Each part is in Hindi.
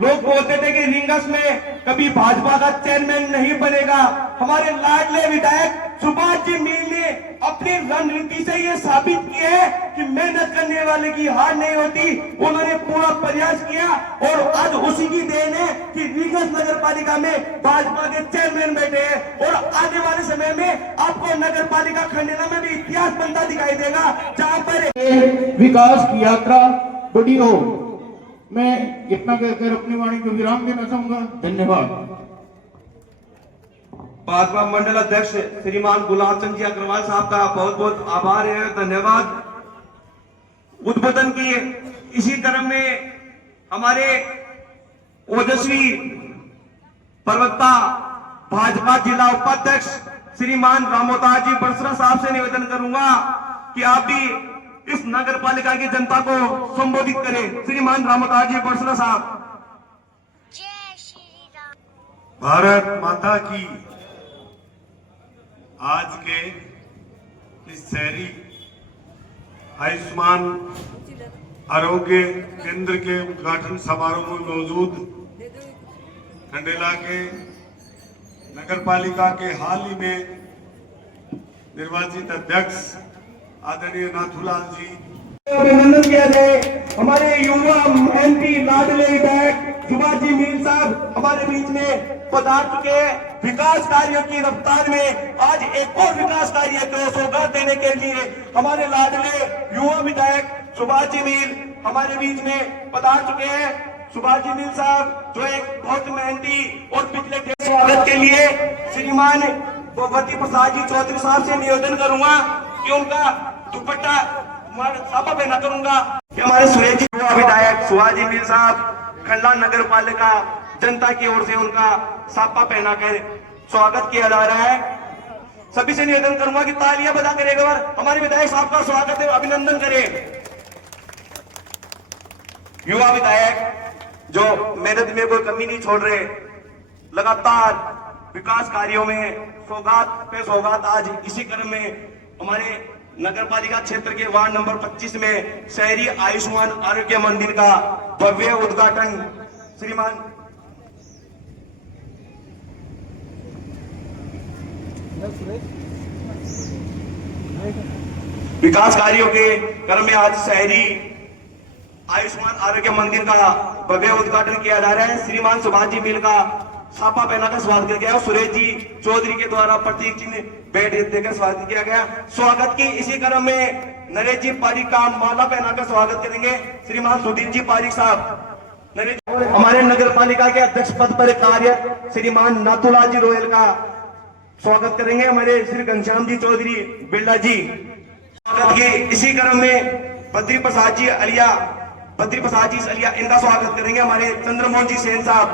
लोग बोलते थे कि रिंगस में कभी भाजपा का चेयरमैन नहीं बनेगा। हमारे लाडले विधायक सुभाष जी मील ने अपनी रणनीति से ये साबित किया है कि मेहनत करने वाले की हार नहीं होती। उन्होंने पूरा प्रयास किया और आज उसी की देन है कि रिंगस नगर पालिका में भाजपा के चेयरमैन बैठे हैं और आने वाले समय में आपको नगर पालिका खंडेला में भी इतिहास बनता दिखाई देगा, जहां पर विकास की यात्रा बड़ी हो। मैं इतना कहकर अपनी वाणी को विराम देना चाहूंगा। धन्यवाद। भाजपा मंडल अध्यक्ष श्रीमान गुलाब चंद जी अग्रवाल साहब का बहुत बहुत आभार है, धन्यवाद। उद्बोधन की इसी क्रम में हमारे ओजस्वी प्रवक्ता भाजपा जिला उपाध्यक्ष श्रीमान रामोदास जी बरसरा साहब से निवेदन करूंगा कि आप भी इस नगर पालिका की जनता को संबोधित करें। श्रीमान रामोदास जी बरसरा साहब। जय श्री राम। भारत माता की। आज के इस शहरी आयुष्मान आरोग्य केंद्र के उद्घाटन समारोह में मौजूद खंडेला के नगर पालिका के हाल ही में निर्वाचित अध्यक्ष आदरणीय नाथूलाल जी अभिनंदन किया जाए। हमारे युवा एमपी लाडले विधायक सुभाष जी मील साहब हमारे बीच में पधार चुके हैं। विकास कार्यों की रफ्तार में आज एक और विकास कार्य को सौगात देने के लिए हमारे लाडले युवा विधायक सुभाष जी मील हमारे बीच में पधार चुके हैं। सुभाष जी मील साहब जो एक बहुत मेहनती और पिछले स्वागत के लिए श्रीमान भगवती प्रसाद जी चौधरी साहब से निवेदन करूंगा कि उनका दुपट्टा साफा पहना करूंगा कि हमारे सुरेश जी विधायक सुभाष जी मील साहब खंडला नगर पालिका जनता की ओर से उनका साफा पहना कर स्वागत किया जा रहा है। सभी से निवेदन करूंगा कि तालियां बजा कर एक बार हमारे विधायक साहब का स्वागत है, अभिनंदन करें। युवा विधायक जो मेहनत में कोई कमी नहीं छोड़ रहे, लगातार विकास कार्यों में सौगात पे सौगात। आज इसी क्रम में हमारे नगर पालिका क्षेत्र के वार्ड नंबर 25 में शहरी आयुष्मान आरोग्य मंदिर का भव्य उद्घाटन श्रीमान विकास कार्यों के क्रम में आज शहरी आयुष्मान आरोग्य मंदिर का भव्य उद्घाटन किया जा रहा है। श्रीमान सुभाष जी मील का छापा पहना कर स्वागत किया गया और सुरेश जी चौधरी के द्वारा प्रतीक चिन्ह भेंट देकर स्वागत किया गया। स्वागत की इसी क्रम में नरेश जी पारिक का माला पहनाकर स्वागत करेंगे श्रीमान सुधीर जी पारिक साहब। हमारे नगर पालिका के अध्यक्ष पद पर कार्य श्रीमान नाथूलाल जी रोयल का स्वागत करेंगे हमारे श्री घनश्याम जी चौधरी बिरला जी। स्वागत की इसी क्रम में बद्री प्रसाद जी अलिया इनका स्वागत करेंगे हमारे चंद्रमोहन जी सेन साहब।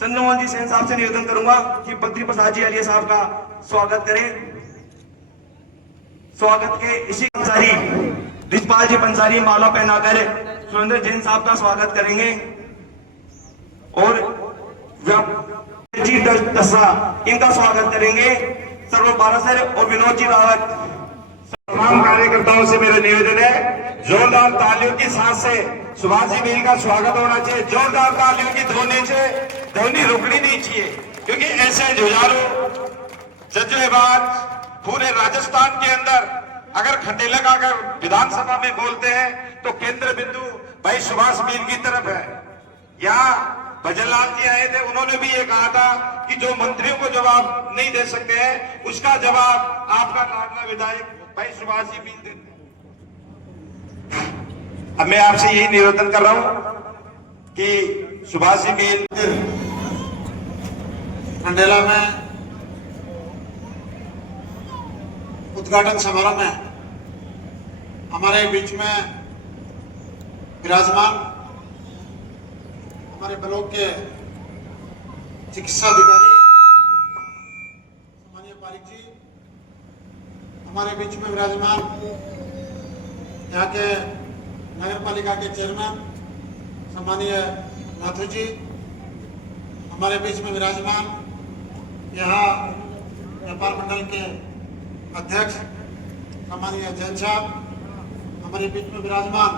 चंद्रमोहन जी सेन साहब से निवेदन करूंगा कि बद्री प्रसाद जी अलिया साहब का स्वागत करें। स्वागत के इसी पंसारी रिजपाल जी पंसारी माला पहनाकर सुरेंद्र जैन साहब का स्वागत करेंगे और जी दसरा इनका स्वागत करेंगे। सर्व बारासर और विनोद जी रावत। तमाम कार्यकर्ताओं से मेरा निवेदन है, जोरदार तालियों की साथ से सुभाष जी मील का स्वागत होना चाहिए। जोरदार तालियों की ध्वनि रुकनी नहीं चाहिए, क्योंकि ऐसे जुझारू जज्बेबाज पूरे राजस्थान के अंदर अगर खंडेला का अगर विधानसभा में बोलते हैं तो केंद्र बिंदु भाई सुभाष मील की तरफ है। यहाँ भजनलाल जी आए थे, उन्होंने भी ये कहा था कि जो मंत्रियों को जवाब नहीं दे सकते हैं उसका जवाब आपका लाडला विधायक भाई सुभाष जी मील देते। अब मैं आपसे यही निवेदन कर रहा हूं कि सुभाष जी मील खंडेला में उद्घाटन समारोह में हमारे बीच में विराजमान हमारे ब्लॉक के चिकित्सा अधिकारी सम्मानीय पारिक जी, हमारे बीच में विराजमान यहाँ के नगर पालिका के चेयरमैन सम्मानीय नाथू जी, हमारे बीच में विराजमान यहाँ व्यापार मंडल के अध्यक्ष सम्मानीय जैन साहब, हमारे बीच में विराजमान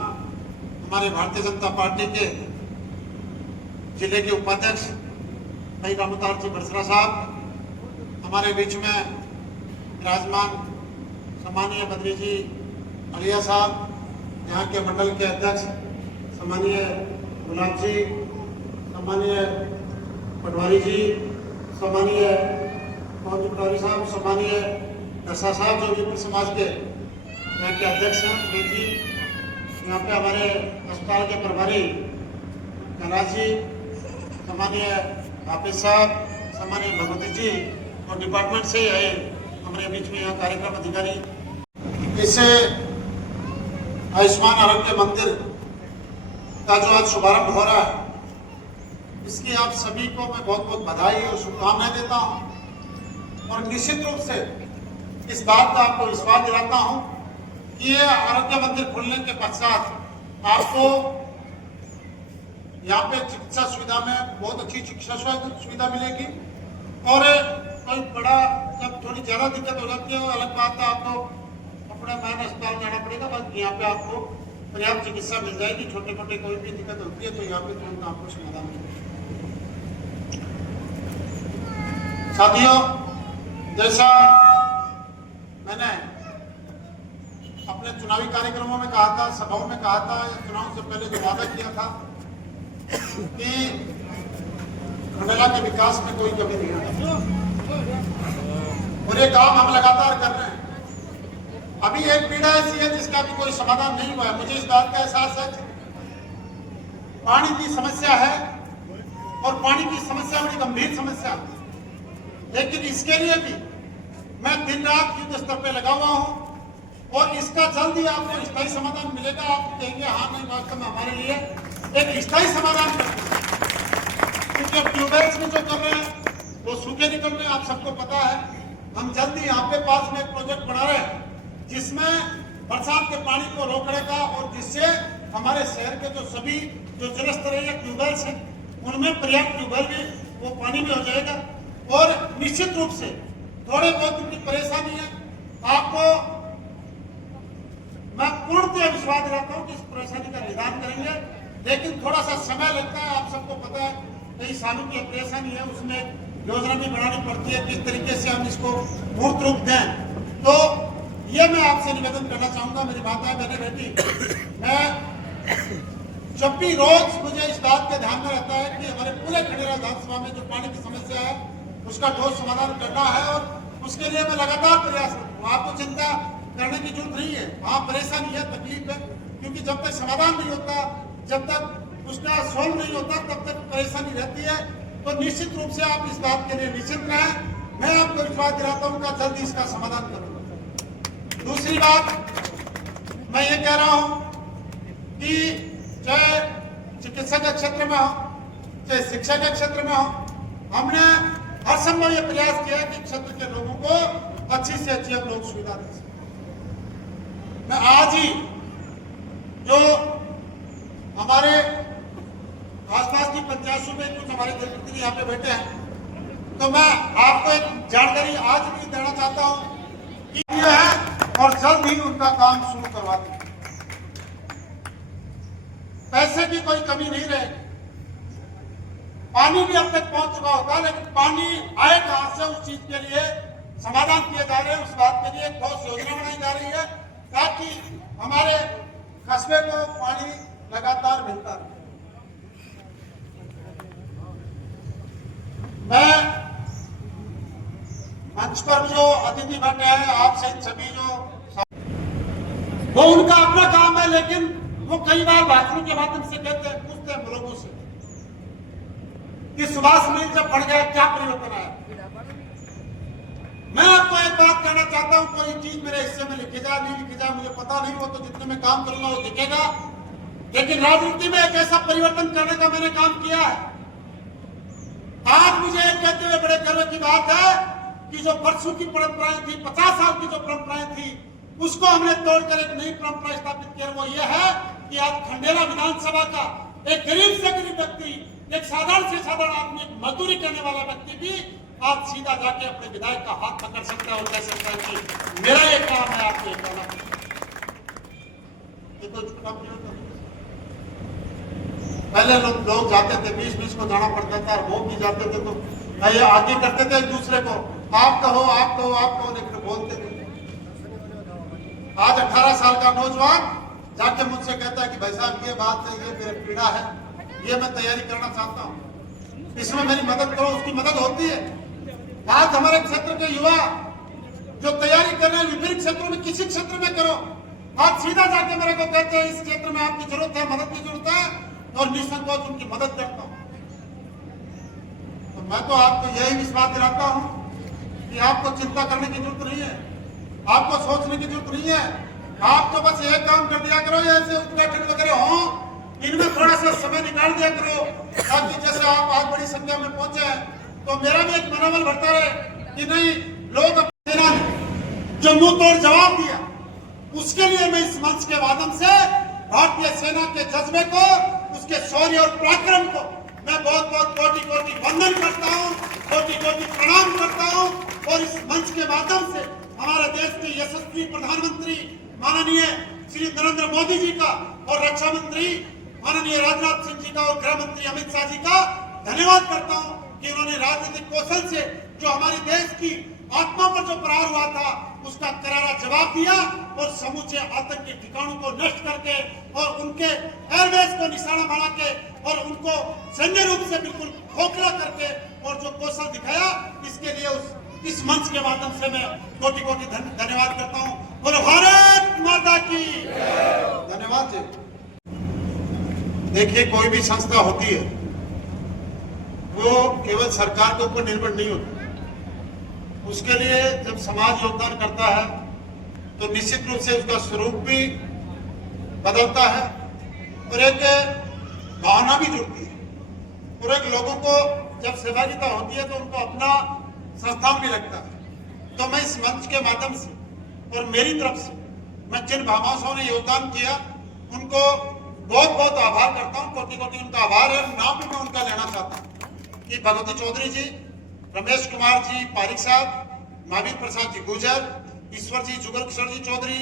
हमारे भारतीय जनता पार्टी के जिले के उपाध्यक्ष भाई रामतार जी बरसरा साहब, हमारे बीच में विराजमान सम्मानीय बद्री जी अलिया साहब, यहाँ के मंडल के अध्यक्ष सम्मानीय गुलाब जी, सम्मानीय पटवारी जी, सम्मानीय मोहन पटवारी साहब, सम्मानीय दसा साहब जो विभिन्न समाज के यहाँ के अध्यक्ष हैं, जी यहाँ पे हमारे अस्पताल के प्रभारी कैलाश जी, सम्मानीय हाफिज साहब, सम्मानीय भगवती जी और डिपार्टमेंट से आए हमारे बीच में यहाँ कार्यक्रम अधिकारी। इससे आयुष्मान आरोग्य मंदिर का जो आज शुभारंभ हो रहा है, इसकी आप सभी को मैं बहुत बहुत बधाई और शुभकामनाएं देता हूँ और निश्चित रूप से इस बात का आपको विश्वास दिलाता हूँ कि ये आरोग्य मंदिर खुलने के पश्चात आपको यहाँ पे चिकित्सा सुविधा में बहुत अच्छी चिकित्सा सुविधा मिलेगी और कोई बड़ा जब थोड़ी ज्यादा दिक्कत हो जाती है वो अलग बात है, आपको अपने मेन अस्पताल जाना पड़ेगा, बस यहाँ पे आपको पर्याप्त चिकित्सा मिल जाएगी। छोटे मोटे कोई भी दिक्कत होती है तो यहाँ पे तुरंत आपको समाधान मिलेगा। साथियों, जैसा मैंने अपने चुनावी कार्यक्रमों में कहा था, सभाओं में कहा था, या चुनाव से पहले जो वादा किया था कि खंडेला के विकास में कोई कमी नहीं है और ये काम हम लगातार कर रहे हैं। अभी एक पीड़ा ऐसी है जिसका भी कोई समाधान नहीं हुआ है। मुझे इस बात का एहसास है पानी की समस्या है और पानी की समस्या बड़ी गंभीर समस्या है, लेकिन इसके लिए भी मैं दिन रात युद्ध स्तर पे लगा हुआ हूं और इसका जल्द ही आपको स्थायी समाधान मिलेगा। आप कहेंगे हाँ नहीं, वास्तव में हमारे लिए एक स्थायी समाधान करते हैं, क्योंकि ट्यूबवेल्स में जो कर रहे हैं वो सूखे निकल रहे हैं, आप सबको पता है। हम जल्दी यहाँ पे पास में एक प्रोजेक्ट बना रहे हैं जिसमें बरसात के पानी को रोकड़ेगा और जिससे हमारे शहर के जो सभी जो जलस्तरीय ट्यूबवेल्स हैं उनमें पर्याप्त ट्यूबवेल भी वो पानी भी हो जाएगा और निश्चित रूप से थोड़े बहुत उनकी परेशानी है, आपको मैं पूर्णतः विश्वास दिलाता हूँ कि इस परेशानी का निदान करेंगे, लेकिन थोड़ा सा समय लगता है। आप सबको पता है कई सालों की परेशानी है, उसमें योजना भी बनानी पड़ती है किस तरीके से हम इसको मूर्त रूप दें। तो ये मैं आपसे निवेदन करना चाहूंगा, मेरी माताएं बहनें बेटी, मैं जब भी रोज मुझे इस बात का ध्यान में रहता है कि हमारे पूरे खंडेला विधानसभा में जो पानी की समस्या है उसका ठोस समाधान करना है और उसके लिए मैं लगातार प्रयास करूँ। आपको चिंता करने की जरूरत नहीं है, हाँ परेशानी है, तकलीफ है, क्योंकि जब तक समाधान नहीं होता, जब तक उसका सोल्व नहीं होता, तब तक परेशानी रहती है। तो निश्चित रूप से आप इस बात के लिए निश्चित रहें, मैं आपको विश्वास दिलाता हूँ कि जल्दी इसका समाधान करूंगा। दूसरी बात मैं ये कह रहा हूं कि चाहे चिकित्सा के क्षेत्र में हो, चाहे शिक्षा के क्षेत्र में हो, हमने हर संभव ये प्रयास किया कि क्षेत्र के लोगों को अच्छी से अच्छी हम लोग सुविधा दे सकें। मैं आज ही जो हमारे आसपास की पंचायतों में कुछ हमारे जनप्रतिनिधि यहाँ पे बैठे हैं, तो मैं आपको एक जानकारी आज भी देना चाहता हूँ कि ये है और जल्द ही उनका काम शुरू करवा देंगे। पैसे की कोई कमी नहीं रहेगी, पानी भी अब तक पहुंच चुका होगा, लेकिन पानी आए कहां से उस चीज के लिए समाधान किए जा रहे हैं। उस बात के लिए ठोस योजना बनाई जा रही है ताकि हमारे कस्बे को पानी लगातार मिलता रहे। मैं मंच पर जो अतिथि बैठे हैं, आप सहित सभी जो, वो उनका अपना काम है, लेकिन वो कई बार भाषणों के माध्यम से कहते हैं, पूछते हैं लोगों से कि सुभाष मिल जब बढ़ गया क्या परिवर्तन आया। मैं आपको एक बात कहना चाहता हूं, कोई चीज मेरे हिस्से में लिखी जाए नहीं लिखी जाए मुझे पता नहीं, वो तो जितने में काम करूंगा वो दिखेगा, लेकिन राजनीति में एक ऐसा परिवर्तन करने का मैंने काम किया है। आज मुझे एक कहते हुए बड़े गर्व की बात है कि जो वर्षों की परंपराएं थी, 50 साल की जो परंपराएं थी, उसको हमने तोड़कर एक नई परंपरा स्थापित किया। वो ये है कि आज खंडेला विधानसभा का एक गरीब से गरीब व्यक्ति, एक साधारण से साधारण आदमी, एक मजदूरी करने वाला व्यक्ति भी आज सीधा जाके अपने विधायक का हाथ पकड़ सकता है और कह सकता है कि मेरा ये काम है, आपको ये करना पहले लोग जाते थे, 20-20 को जाना पड़ता था, वो भी जाते थे तो ये आगे करते थे एक दूसरे को, आप कहो आप कहो आप कहो, लेकर बोलते थे। आज 18 साल का नौजवान जाके मुझसे कहता है कि भाई साहब ये बात है, ये मेरी पीड़ा है, ये मैं तैयारी करना चाहता हूँ, इसमें मेरी मदद करो। उसकी मदद होती है। आज हमारे क्षेत्र के युवा जो तैयारी कर रहे हैं विभिन्न क्षेत्रों में, किसी क्षेत्र में करो, आज सीधा जाके मेरे को कहते हैं इस क्षेत्र में आपकी जरूरत है, मदद की जरूरत है, और निसंकोच उनकी मदद करता हूं। तो मैं तो आपको यही विश्वास दिलाता हूं कि आपको चिंता करने की जरूरत नहीं है, आपको सोचने की जरूरत नहीं है। आप तो बस यह काम कर दिया करो, ऐसे उद्घाटन वगैरह हो, इनमें थोड़ा सा समय निकाल दिया करो, ताकि जैसे आप आज बड़ी संख्या में पहुंचे हैं तो मेरा भी एक मनोबल बढ़ता रहे कि नहीं, लोग सेना ने जो मुंह तोड़ जवाब दिया, उसके लिए मैं इस मंच के माध्यम से भारतीय सेना के जज्बे को, उसके शौर्य और पराक्रम को मैं बहुत बहुत कोटि कोटि वंदन करता हूं, कोटि कोटि प्रणाम करता हूं। और इस मंच के माध्यम से हमारे देश के यशस्वी प्रधानमंत्री माननीय श्री नरेंद्र मोदी जी का और रक्षा मंत्री माननीय राजनाथ सिंह जी का और गृह मंत्री अमित शाह जी का धन्यवाद करता हूं कि उन्होंने राजनीतिक कौशल से जो हमारे देश की आत्मा पर जो प्रहार हुआ था उसका करारा जवाब दिया और समूचे आतंकी ठिकानों को नष्ट करके और उनके एयरबेस को निशाना बना के और उनको सैन्य रूप से बिल्कुल खोखला करके और जो कौशल दिखाया, इसके लिए इस मंच के माध्यम से मैं कोटि कोटि धन्यवाद करता हूं। और भारत माता की धन्यवाद जी। देखिए, कोई भी संस्था होती है वो केवल सरकार के ऊपर निर्भर नहीं होती। उसके लिए जब समाज योगदान करता है तो निश्चित रूप से उसका स्वरूप भी बदलता है और एक भावना भी जुड़ती है। और एक लोगों को जब सहभागिता होती है तो उनको अपना संस्थान भी लगता है। तो मैं इस मंच के माध्यम से और मेरी तरफ से मैं जिन भामाशाओं ने योगदान किया उनको बहुत बहुत आभार करता हूँ, कोटि कोटि उनका आभार है। नाम भी मैं उनका लेना चाहता हूँ कि भगवती चौधरी जी, रमेश कुमार जी पारिक साहब, महावीर प्रसाद जी गुजर, ईश्वर जी जुगल किशोर जी चौधरी,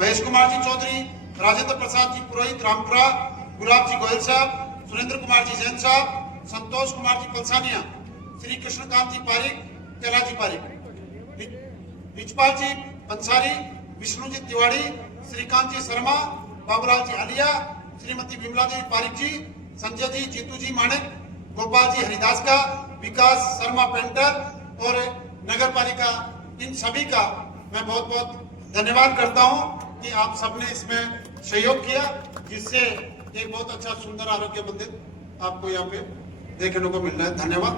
महेश कुमार जी चौधरी, राजेंद्र प्रसाद जी पुरोहित रामपुरा, गुलाब जी गोयल साहब, सुरेंद्र कुमार जी जैन साहब, संतोष कुमार जी पलसानिया, श्री कृष्णकांत जी पारिक, कैलाश जी पारिक, रिचपाल जी पंसारी, विष्णु जी तिवाड़ी, श्रीकांत जी शर्मा, बाबूलाल जी आलिया, श्रीमती विमला देवी पारिक जी, संजय जी, जीतू जी माणिक, गोपाल जी हरिदास का, विकास शर्मा पेंटर और नगर पालिका, इन सभी का मैं बहुत बहुत धन्यवाद करता हूं कि आप सबने इसमें सहयोग किया, जिससे एक बहुत अच्छा सुंदर आरोग्य मंदिर आपको यहाँ पे देखने को मिल रहा है। धन्यवाद।